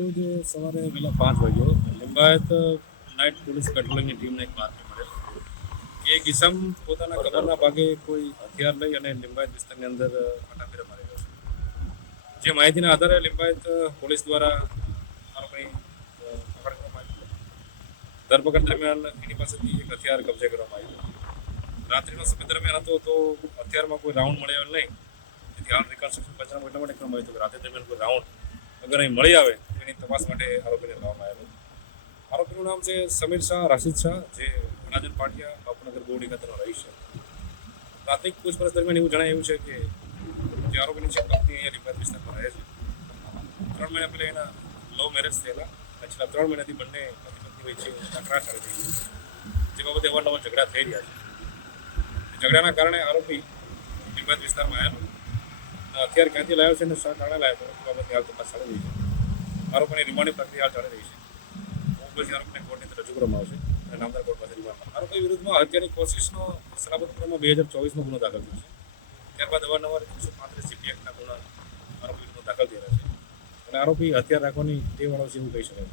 આજરોજ સવારે વહેલા 5 વાગે લિંબાયત નાઇટ પોલીસ પેટ્રોલિંગની ટીમને એક બાતમી મળેલ કે એક ઇસમ પોતાના કમરના ભાગે કોઈ હથિયાર લઈ અને લિંબાયત વિસ્તારની અંદર ફટાફેરા મારી રહ્યો છે. જે માહિતીના આધારે લિંબાયત પોલીસ દ્વારા આરોપી પકડ કરવામાં આવ્યો. ધરપકડ દરમિયાન એની પાસેથી એક હથિયાર કબજે કરવામાં આવ્યું. રાત્રિનો સમય દરમિયાન હતો તો હથિયારમાં કોઈ રાઉન્ડ મળ્યો નહીં. જેથી હાલ રિકન્સ્ટ્રક્શન પંચનામું એટલા માટે કરવામાં આવ્યું હતું કે રાત્રિ દરમિયાન કોઈ રાઉન્ડ અગર અહીં મળી આવે તો એની તપાસ માટે આરોપીને લાવવામાં આવેલો. આરોપીનું નામ છે સમીર શાહ રાશિદ શાહ, જે અનાજન પાટિયા બાપુનગર બોડી ખાતેનો રહીશ છે. પ્રાથમિક પૂછપરછ દરમિયાન એવું જણાવ્યું છે કે જે આરોપીની છે કંપની અહીંયા લિંબાયત વિસ્તારમાં રહે છે. 3 મહિના પહેલાં એના લવ મેરેજ થયેલા અને છેલ્લા 3 મહિનાથી બંને પતિ પત્ની વચ્ચે તકરાર ચાલી રહી છે, જે બાબતે અવારનવાર ઝઘડા થઈ રહ્યા છે. ઝઘડાના કારણે આરોપી લિંબાયત વિસ્તારમાં આવેલો. હથિયાર ક્યાંથી લાવ્યો છે અને શા કારણે લાવ્યો હતો એ બાબતની હાલ તપાસ ચાલી રહી છે. આરોપીની રિમાન્ડની પ્રક્રિયા હાલ ચાલી રહી છે. પછી આરોપીને કોર્ટની અંદર રજૂ કરવામાં આવશે અને નામદાર કોર્ટ પાસે રિમાન્ડ. આરોપી વિરુદ્ધમાં હત્યાની કોશિશનો સલામત ગુનામાં 2024માં ગુનો દાખલ થયો છે. ત્યારબાદ અવારનવાર 135 CP એક્ટના ગુના આરોપી વિરુદ્ધ દાખલ થયેલા છે અને આરોપી હથિયાર રાખવાની ટેવવાળો છે એવું કહી શકાય.